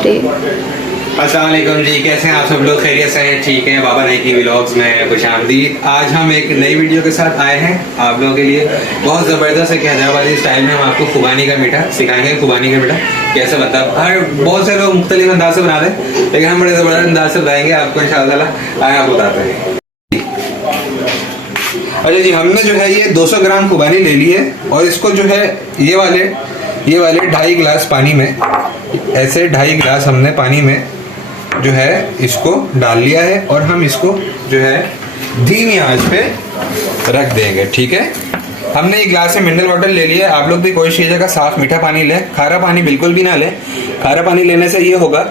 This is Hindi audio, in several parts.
अस्सलाम वालेकुम जी, कैसे हैं आप सब लोग? खैरियत से हैं? ठीक है। बाबा नाइकी व्लॉग्स में खुशामदीद। आज हम एक नई वीडियो के साथ आए हैं आप लोगों के लिए। बहुत ज़बरदस्त एक हैदराबादी स्टाइल में हम आपको खुबानी का मीठा सिखाएंगे। खुबानी का मीठा कैसे बनता है, हर बहुत से लोग मुख्तलिफ अंदाज से बनाते हैं, लेकिन हम बड़े ज़बरदस्त अंदाज से बताएंगे आपको इंशाअल्लाह। आए आप बताते हैं। अच्छा जी, हमने जो है ये 200 ग्राम खुबानी ले ली है और इसको जो है ये वाले 2.5 गिलास पानी में, ऐसे 2.5 गिलास हमने पानी में जो है इसको डाल लिया है और हम इसको जो है धीमी आंच पे रख देंगे। ठीक है। हमने एक गिलास से मिनरल वाटर ले लिया है। आप लोग भी कोशिश कीजिएगा साफ मीठा पानी लें, खारा पानी बिल्कुल भी ना लें। खारा पानी लेने से ये होगा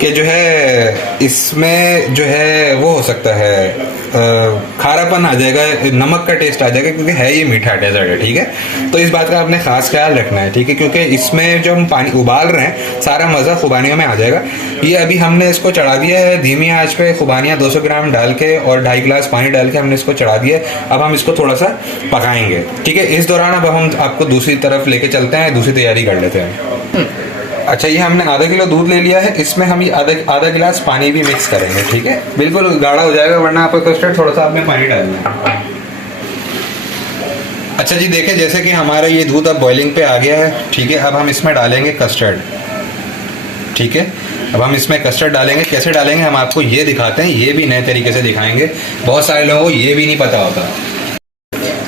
कि जो है इसमें जो है वो हो सकता है खारापन आ जाएगा, नमक का टेस्ट आ जाएगा, क्योंकि है ये मीठा डेजर्ट है। ठीक है। तो इस बात का आपने खास ख्याल रखना है। ठीक है। क्योंकि इसमें जो हम पानी उबाल रहे हैं सारा मज़ा खुबानियों में आ जाएगा। ये अभी हमने इसको चढ़ा दिया है धीमी आंच पे, खुबानियाँ 200 ग्राम डाल के और 2.5 गिलास पानी डाल के हमने इसको चढ़ा दिया है। अब हम इसको थोड़ा सा पकाएंगे। ठीक है। इस दौरान अब हम आपको दूसरी तरफ लेके चलते हैं, दूसरी तैयारी कर लेते हैं। अच्छा, ये हमने आधा किलो दूध ले लिया है। इसमें हम ये आधा गिलास पानी भी मिक्स करेंगे। ठीक है। बिल्कुल गाढ़ा हो जाएगा, वरना आपका कस्टर्ड थोड़ा सा आपने पानी डालना है। अच्छा जी, देखें जैसे कि हमारा ये दूध अब बॉइलिंग पे आ गया है। ठीक है। अब हम इसमें डालेंगे कस्टर्ड। ठीक है। अब हम इसमें कस्टर्ड डालेंगे। कैसे डालेंगे हम आपको ये दिखाते हैं, ये भी नए तरीके से दिखाएंगे। बहुत सारे लोगों को ये भी नहीं पता होता।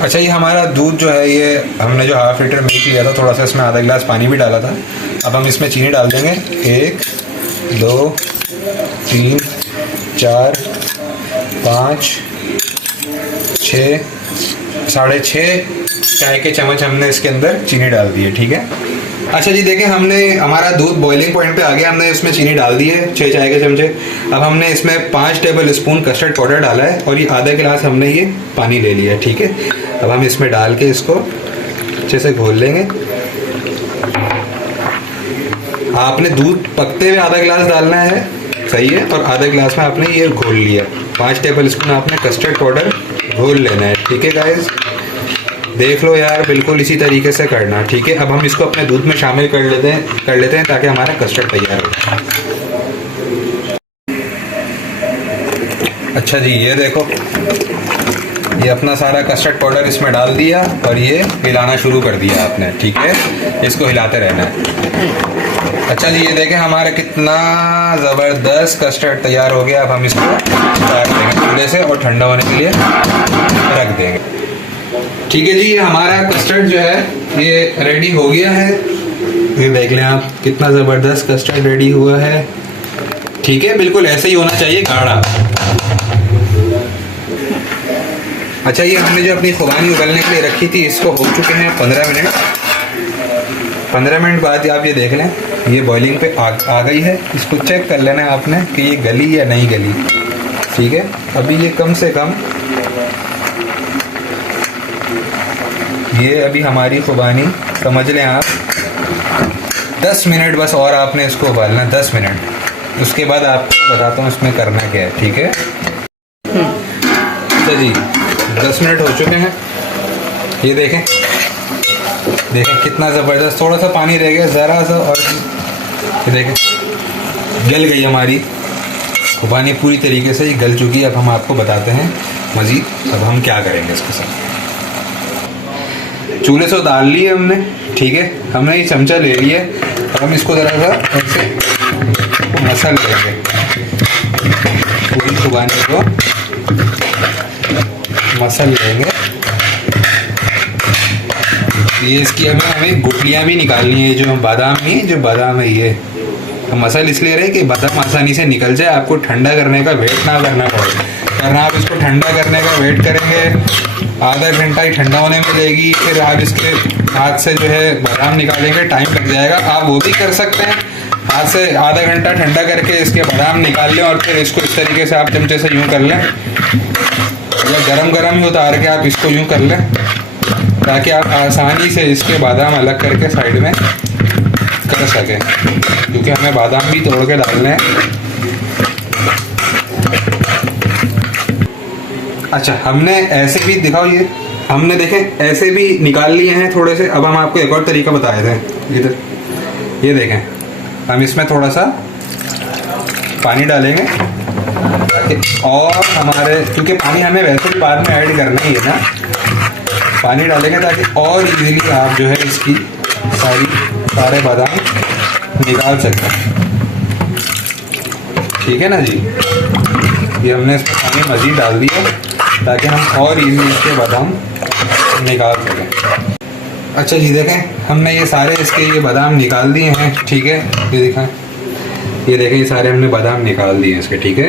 अच्छा, ये हमारा दूध जो है ये हमने जो 1/2 लीटर मिल्क लिया था, थोड़ा सा इसमें आधा गिलास पानी भी डाला था। अब हम इसमें चीनी डाल देंगे 1 2 3 4 5 6 6.5 चाय के चम्मच हमने इसके अंदर चीनी डाल दी है। ठीक है। अच्छा जी, देखें हमने हमारा दूध बॉइलिंग पॉइंट पे आ गया। हमने इसमें चीनी डाल दी है 6 चाय के चमचे। अब हमने इसमें 5 टेबल स्पून कस्टर्ड पाउडर डाला है और ये आधा गिलास हमने ये पानी ले लिया है। ठीक है। अब हम इसमें डाल के इसको अच्छे से घोल लेंगे। आपने दूध पकते हुए आधा गिलास डालना है, सही है, और आधा गिलास में आपने ये घोल लिया। 5 टेबल स्पून आपने कस्टर्ड पाउडर घोल लेना है। ठीक है गाइस, देख लो यार, बिल्कुल इसी तरीके से करना। ठीक है। अब हम इसको अपने दूध में शामिल कर लेते हैं ताकि हमारा कस्टर्ड तैयार हो। अच्छा जी, ये देखो, ये अपना सारा कस्टर्ड पाउडर इसमें डाल दिया और ये हिलाना शुरू कर दिया आपने। ठीक है। इसको हिलाते रहना है। अच्छा जी, ये देखें हमारा कितना ज़बरदस्त कस्टर्ड तैयार हो गया। अब हम इसको उतार देंगे चूल्हे से और ठंडा होने के लिए रख देंगे। ठीक है जी, ये हमारा कस्टर्ड जो है ये रेडी हो गया है। ये देख लें आप, कितना ज़बरदस्त कस्टर्ड रेडी हुआ है। ठीक है। बिल्कुल ऐसे ही होना चाहिए, गाढ़ा। अच्छा, ये हमने जो अपनी खुबानी उबलने के लिए रखी थी, इसको हो चुके हैं 15 मिनट। 15 मिनट बाद आप ये देख लें, ये बॉइलिंग पे आ गई है। इसको चेक कर लेना है आपने कि ये गली या नहीं गली। ठीक है। अभी ये कम से कम ये अभी हमारी खुबानी समझ लें आप 10 मिनट बस और आपने इसको उबालना, 10 मिनट। उसके बाद आपको बताता हूँ इसमें करना क्या है। ठीक है। अच्छा जी, 10 मिनट हो चुके हैं। ये देखें कितना ज़बरदस्त, थोड़ा सा पानी रह गया ज़रा सा, और ये देखें गल गई हमारी खुबानी पूरी तरीके से, ये गल चुकी है। अब हम आपको बताते हैं मज़ीद अब हम क्या करेंगे इसके साथ। चूल्हे से उतार लिए हमने। ठीक है। हमने ये चमचा ले लिया और हम इसको ज़रा सा ऐसे मसल लेंगे, पूरी खुबानी को मसल लेंगे। ये इसकी हमें गुठलियाँ भी निकालनी है, जो बादाम नहीं, जो बादाम है ये हम मसल इसलिए रहे कि बादाम आसानी से निकल जाए, आपको ठंडा करने का वेट ना करना पड़े। वरना आप इसको ठंडा करने का वेट करेंगे, आधा घंटा ही ठंडा होने में लगेगी, फिर आप इसके हाथ से जो है बादाम निकालेंगे, टाइम लग जाएगा। आप वो भी कर सकते हैं, हाथ से आधा घंटा ठंडा करके इसके बादाम निकाल लें और फिर इसको इस तरीके से आप चमचे से यूँ कर लें, या गरम गरम ही उतार के आप इसको यूँ कर लें, ताकि आप आसानी से इसके बादाम अलग करके साइड में कर सकें, क्योंकि हमें बादाम भी तोड़ के डालने हैं। अच्छा, हमने ऐसे भी दिखाओ, ये हमने देखें ऐसे भी निकाल लिए हैं थोड़े से। अब हम आपको एक और तरीका बताए थे, इधर ये देखें, हम इसमें थोड़ा सा पानी डालेंगे और हमारे, क्योंकि पानी हमें वैसे ही बाद में ऐड करना ही है ना, पानी डालेंगे ताकि और इजीली आप जो है इसकी सारे बादाम निकाल सकें। ठीक है ना जी। ये हमने इसमें पानी मज़ीद डाल दिया ताकि हम और इजीली इसके बादाम निकाल सकें। अच्छा जी, देखें हमने ये सारे इसके ये बादाम निकाल दिए हैं। ठीक है, ये दिखाएं, ये देखें ये सारे हमने बादाम निकाल दिए इसके। ठीक है,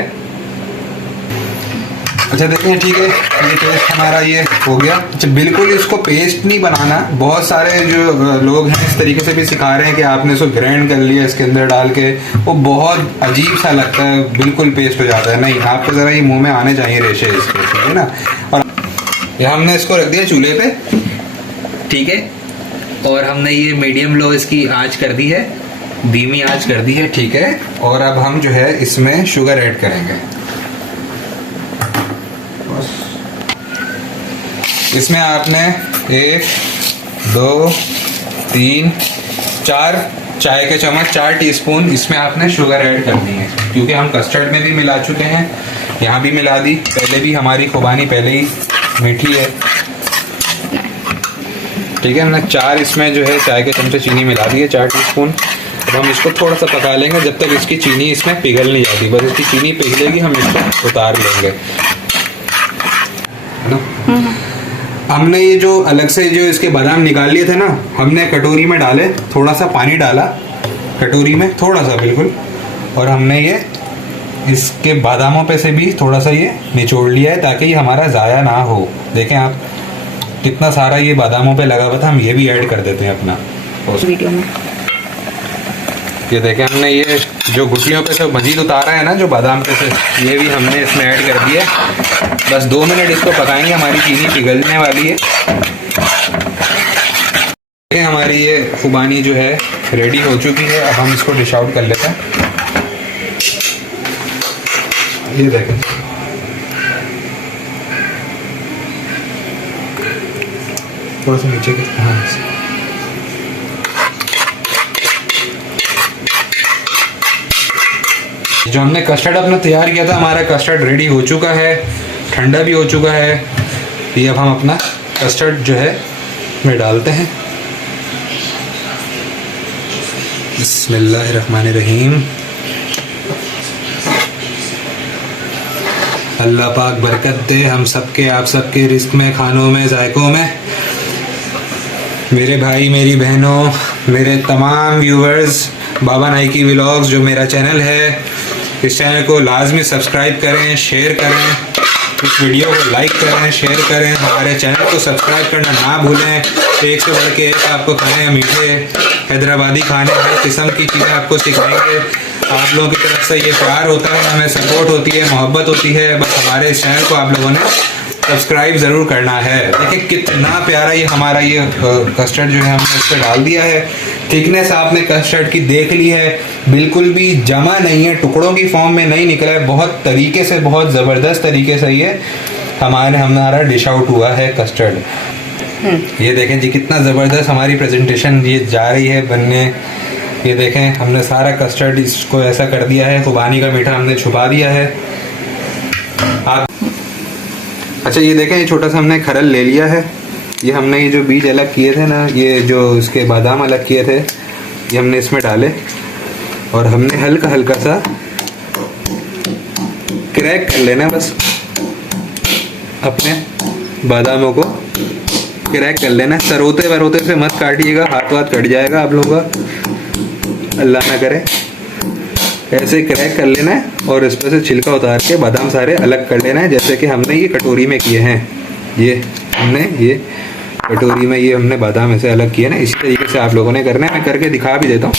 अच्छा देखें, ठीक है, ये पेस्ट हमारा ये हो गया। अच्छा, बिल्कुल इसको पेस्ट नहीं बनाना। बहुत सारे जो लोग हैं इस तरीके से भी सिखा रहे हैं कि आपने इसको ग्राइंड कर लिया इसके अंदर डाल के, वो बहुत अजीब सा लगता है, बिल्कुल पेस्ट हो जाता है। नहीं, आपको ज़रा ये मुंह में आने चाहिए रेशे इसके। ठीक है ना। और ये हमने इसको रख दिया चूल्हे पे। ठीक है, और हमने ये मीडियम लो इसकी आंच कर दी है, धीमी आंच कर दी है। ठीक है, और अब हम जो है इसमें शुगर ऐड करेंगे। इसमें आपने 1 2 3 4 चाय के चम्मच, 4 टीस्पून इसमें आपने शुगर ऐड करनी है, क्योंकि हम कस्टर्ड में भी मिला चुके हैं, यहाँ भी मिला दी, पहले भी हमारी खुबानी पहले ही मीठी है। ठीक है, हमने 4 इसमें जो है चाय के चमचे चीनी मिला दी है, 4 टीस्पून। अब हम इसको थोड़ा सा पका लेंगे जब तक इसकी चीनी इसमें पिघल नहीं जाती। बस इसकी चीनी पिघलेगी, हम इसको उतार लेंगे। हमने ये जो अलग से जो इसके बादाम निकाल लिए थे ना, हमने कटोरी में डाले, थोड़ा सा पानी डाला कटोरी में, थोड़ा सा बिल्कुल, और हमने ये इसके बादामों पे से भी थोड़ा सा ये निचोड़ लिया है ताकि ये हमारा ज़ाया ना हो। देखें आप कितना सारा ये बादामों पे लगा हुआ था, हम ये भी ऐड कर देते हैं अपना वीडियो में। ये देखें हमने ये जो गुठलियों पे से मजीद उतारा है ना जो बादाम पे से, ये भी हमने इसमें ऐड कर दिया। बस 2 मिनट इसको पकाएंगे, हमारी चीनी पिघलने वाली है। हमारी ये खुबानी जो है रेडी हो चुकी है। अब हम इसको डिश आउट कर लेते हैं। ये देखें, थोड़ा सा नीचे के, हाँ, जो हमने कस्टर्ड अपना तैयार किया था, हमारा कस्टर्ड रेडी हो चुका है, ठंडा भी हो चुका है। ये अब हम अपना कस्टर्ड जो है में डालते हैं। बिस्मिल्लाहिर्रहमानिर्रहीम। अल्लाह पाक बरकत दे हम सबके, आप सबके रिस्क में, खानों में, जायकों में। मेरे भाई, मेरी बहनों, मेरे तमाम व्यूवर्स, बाबा नाइकी व्लॉग्स जो मेरा चैनल है, इस चैनल को लाजमी सब्सक्राइब करें, शेयर करें, इस वीडियो को लाइक करें, शेयर करें, हमारे चैनल को सब्सक्राइब करना ना भूलें। एक से बढ़ के एक आपको खाने, मीठे हैदराबादी खाने, हर किस्म की चीज़ें आपको सिखाएंगे। आप लोगों की तरफ से ये प्यार होता है, हमें सपोर्ट होती है, मोहब्बत होती है। बस हमारे इस चैनल को आप लोगों ने सब्सक्राइब ज़रूर करना है। देखिए कितना प्यारा ये हमारा ये कस्टर्ड जो है हमने इस पर डाल दिया है। थिकनेस आपने कस्टर्ड की देख ली है, बिल्कुल भी जमा नहीं है, टुकड़ों की फॉर्म में नहीं निकला है। बहुत तरीके से, बहुत ज़बरदस्त तरीके से ये हमारा डिश आउट हुआ है कस्टर्ड। ये देखें जी कितना ज़बरदस्त हमारी प्रेजेंटेशन ये जा रही है बनने। ये देखें हमने सारा कस्टर्ड इसको ऐसा कर दिया है, खुबानी का मीठा हमने छुपा दिया है। आप अच्छा ये देखें, ये छोटा सा हमने खरल ले लिया है। ये हमने ये जो बीज अलग किए थे ना, ये जो इसके बादाम अलग किए थे, ये हमने इसमें डाले और हमने हल्का हल्का सा क्रैक कर लेना। बस अपने बादामों को क्रैक कर लेना। सरोते वरोते से मत काटिएगा, हाथ वाथ कट जाएगा आप लोगों का, अल्लाह ना करे। ऐसे क्रैक कर लेना है और इस पर से छिलका उतार के बादाम सारे अलग कर लेना है, जैसे कि हमने ये कटोरी में किए हैं। ये हमने ये कटोरी में ये हमने बादाम ऐसे अलग किए ना, इसी तरीके से आप लोगों ने करना है। मैं करके दिखा भी देता हूँ।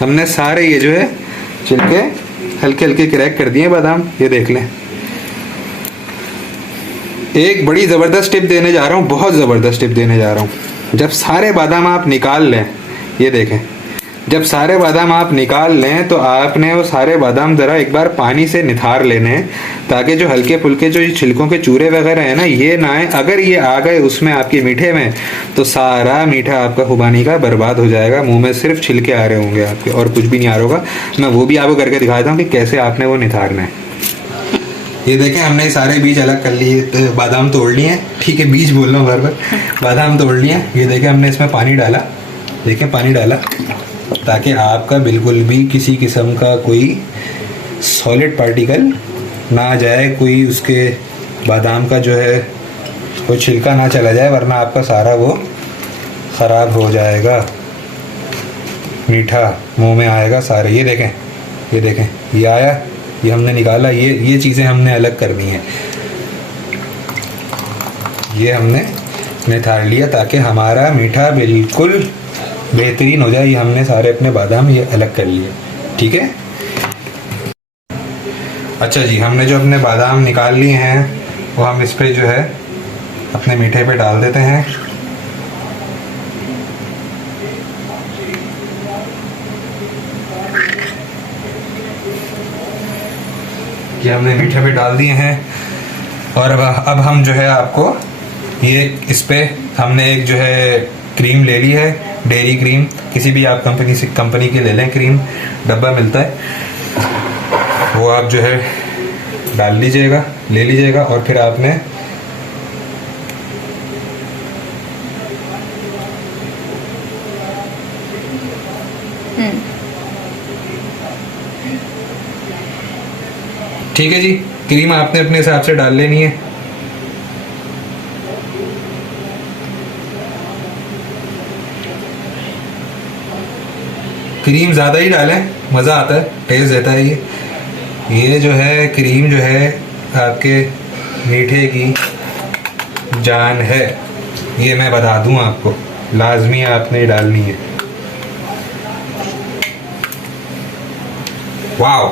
हमने सारे ये जो है छिलके हल्के हल्के क्रैक कर दिए बादाम, ये देख लें। एक बड़ी ज़बरदस्त टिप देने जा रहा हूँ, बहुत ज़बरदस्त टिप देने जा रहा हूँ। जब सारे बादाम आप निकाल लें, ये देखें जब सारे बादाम आप निकाल लें तो आपने वो सारे बादाम ज़रा एक बार पानी से निथार लेने हैं, ताकि जो हल्के फुल्के जो ये छिलकों के चूरे वगैरह है ना, ये ना आए। अगर ये आ गए उसमें आपके मीठे में, तो सारा मीठा आपका खुबानी का बर्बाद हो जाएगा। मुंह में सिर्फ छिलके आ रहे होंगे आपके, और कुछ भी नहीं आ रहा होगा। मैं वो भी आपको करके दिखाता हूँ कि कैसे आपने वो निथारना है। ये देखें, हमने सारे बीज अलग कर लिए, तो बादाम तोड़ लिए हैं। ठीक है, बीज बोल रहा हूँ बार बार, बादाम तोड़ लिए। ये देखें, हमने इसमें पानी डाला, देखें पानी डाला, ताकि आपका बिल्कुल भी किसी किस्म का कोई सॉलिड पार्टिकल ना जाए, कोई उसके बादाम का जो है कोई छिलका ना चला जाए, वरना आपका सारा वो ख़राब हो जाएगा। मीठा मुंह में आएगा सारे। ये देखें, ये देखें, ये आया, ये हमने निकाला। ये चीज़ें हमने अलग करनी है। ये हमने निथार लिया ताकि हमारा मीठा बिल्कुल बेहतरीन हो जाए। ये हमने सारे अपने बादाम ये अलग कर लिए। ठीक है, अच्छा जी, हमने जो अपने बादाम निकाल लिए हैं वो हम इस पे जो है अपने मीठे पे डाल देते हैं। ये हमने मीठे पे डाल दिए हैं। और अब हम जो है आपको ये इस पे हमने एक जो है क्रीम ले ली है, डेयरी क्रीम। किसी भी आप कंपनी की ले लें, क्रीम डब्बा मिलता है, वो आप जो है डाल लीजिएगा, ले लीजिएगा। और फिर आपने ठीक है जी, क्रीम आपने अपने हिसाब से डाल लेनी है। क्रीम ज़्यादा ही डालें, मज़ा आता है, टेस्ट देता है ये जो है क्रीम जो है आपके मीठे की जान है। ये मैं बता दूं आपको, लाजमी आपने डालनी है। वाओ,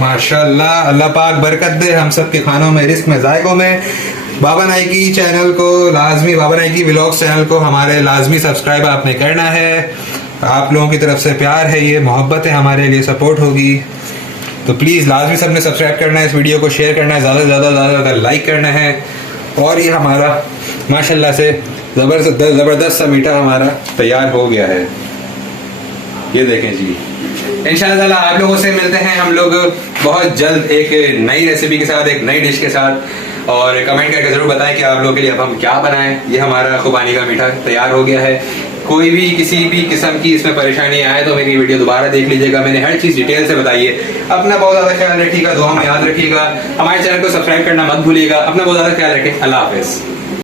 माशाल्लाह, अल्लाह पाक बरकत दे हम सब के खानों में, रिस्क में, जायकों में। बाबा नाइकी चैनल को लाजमी, बाबा नाइकी व्लॉग्स चैनल को हमारे लाजमी सब्सक्राइब आपने करना है। आप लोगों की तरफ से प्यार है, ये मोहब्बत है, हमारे लिए सपोर्ट होगी। तो प्लीज़ लाजमी सबने सब्सक्राइब करना है, इस वीडियो को शेयर करना है, ज़्यादा से ज़्यादा लाइक करना है। और ये हमारा माशाल्लाह से ज़बरदस्त सा मीठा हमारा तैयार हो गया है। ये देखें जी, इंशाल्लाह आप लोगों से मिलते हैं हम लोग बहुत जल्द एक नई रेसिपी के साथ, एक नई डिश के साथ। और कमेंट करके ज़रूर बताएं कि आप लोगों के लिए अब हम क्या बनाएं। ये हमारा खुबानी का मीठा तैयार हो गया है। कोई भी किसी भी किस्म की इसमें परेशानी आए तो मेरी वीडियो दोबारा देख लीजिएगा, मैंने हर चीज़ डिटेल से बताई है। अपना बहुत ज़्यादा ख्याल रखिएगा, दुआ में याद रखिएगा। हमारे चैनल को सब्सक्राइब करना मत भूलिएगा। अपना बहुत ज़्यादा ख्याल रखें। अल्लाह हाफिज़।